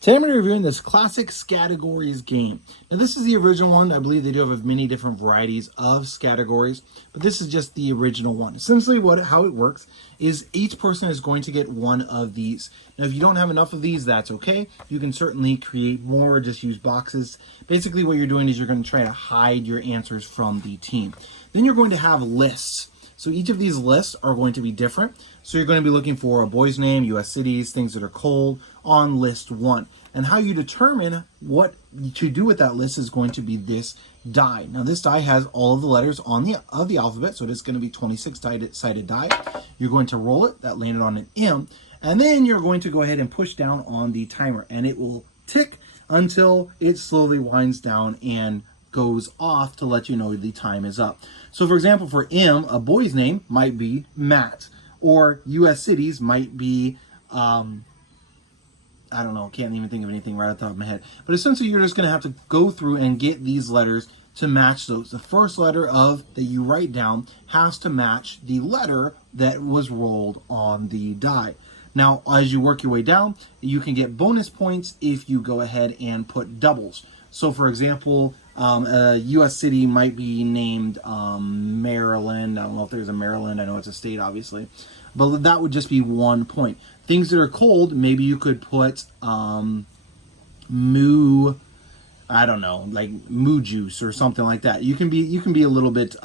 Today I'm going to be reviewing this classic Scattergories game. Now this is the original one. I believe they do have many different varieties of Scattergories, but this is just the original one. Essentially how it works is each person is going to get one of these. Now if you don't have enough of these, that's okay. You can certainly create more or just use boxes. Basically what you're doing is you're going to try to hide your answers from the team. Then you're going to have lists. So each of these lists are going to be different. So you're going to be looking for a boy's name, U.S. cities, things that are cold on list 1. And how you determine what to do with that list is going to be this die. Now this die has all of the letters on the alphabet, so it is going to be 26-sided die. You're going to roll it. That landed on an M. And then you're going to go ahead and push down on the timer, and it will tick until it slowly winds down and goes off to let you know the time is up. So for example, for M, a boy's name might be Matt, or U.S. cities might be, I don't know, can't even think of anything right off the top of my head. But essentially you're just going to have to go through and get these letters to match those. The first letter that you write down has to match the letter that was rolled on the die. Now, as you work your way down, you can get bonus points if you go ahead and put doubles. So for example, a U.S. city might be named Maryland. I don't know if there's a Maryland. I know it's a state, obviously. But that would just be 1 point. Things that are cold, maybe you could put moo, I don't know, like moo juice or something like that. You can be a little bit,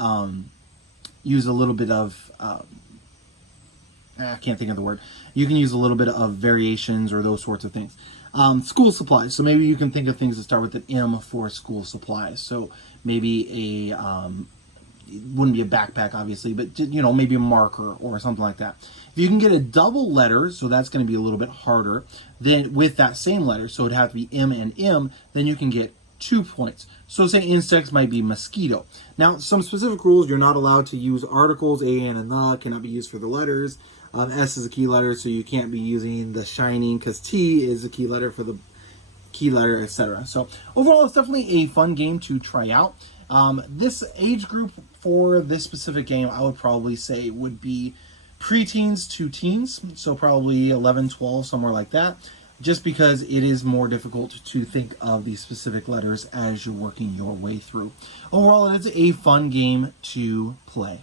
use a little bit of, I can't think of the word. You can use a little bit of variations or those sorts of things. School supplies. So maybe you can think of things that start with an M for school supplies. So maybe it wouldn't be a backpack, obviously, but maybe a marker or something like that. If you can get a double letter, so that's going to be a little bit harder, then with that same letter, so it'd have to be M and M, then you can get 2 points. So say insects might be mosquito. Now, some specific rules: you're not allowed to use articles. A, and the cannot be used for the letters. S is a key letter, so you can't be using the shining because T is a key letter for the key letter, etc. So overall, it's definitely a fun game to try out. This age group for this specific game, I would probably say would be preteens to teens, so probably 11, 12, somewhere like that, just because it is more difficult to think of these specific letters as you're working your way through. Overall, it is a fun game to play.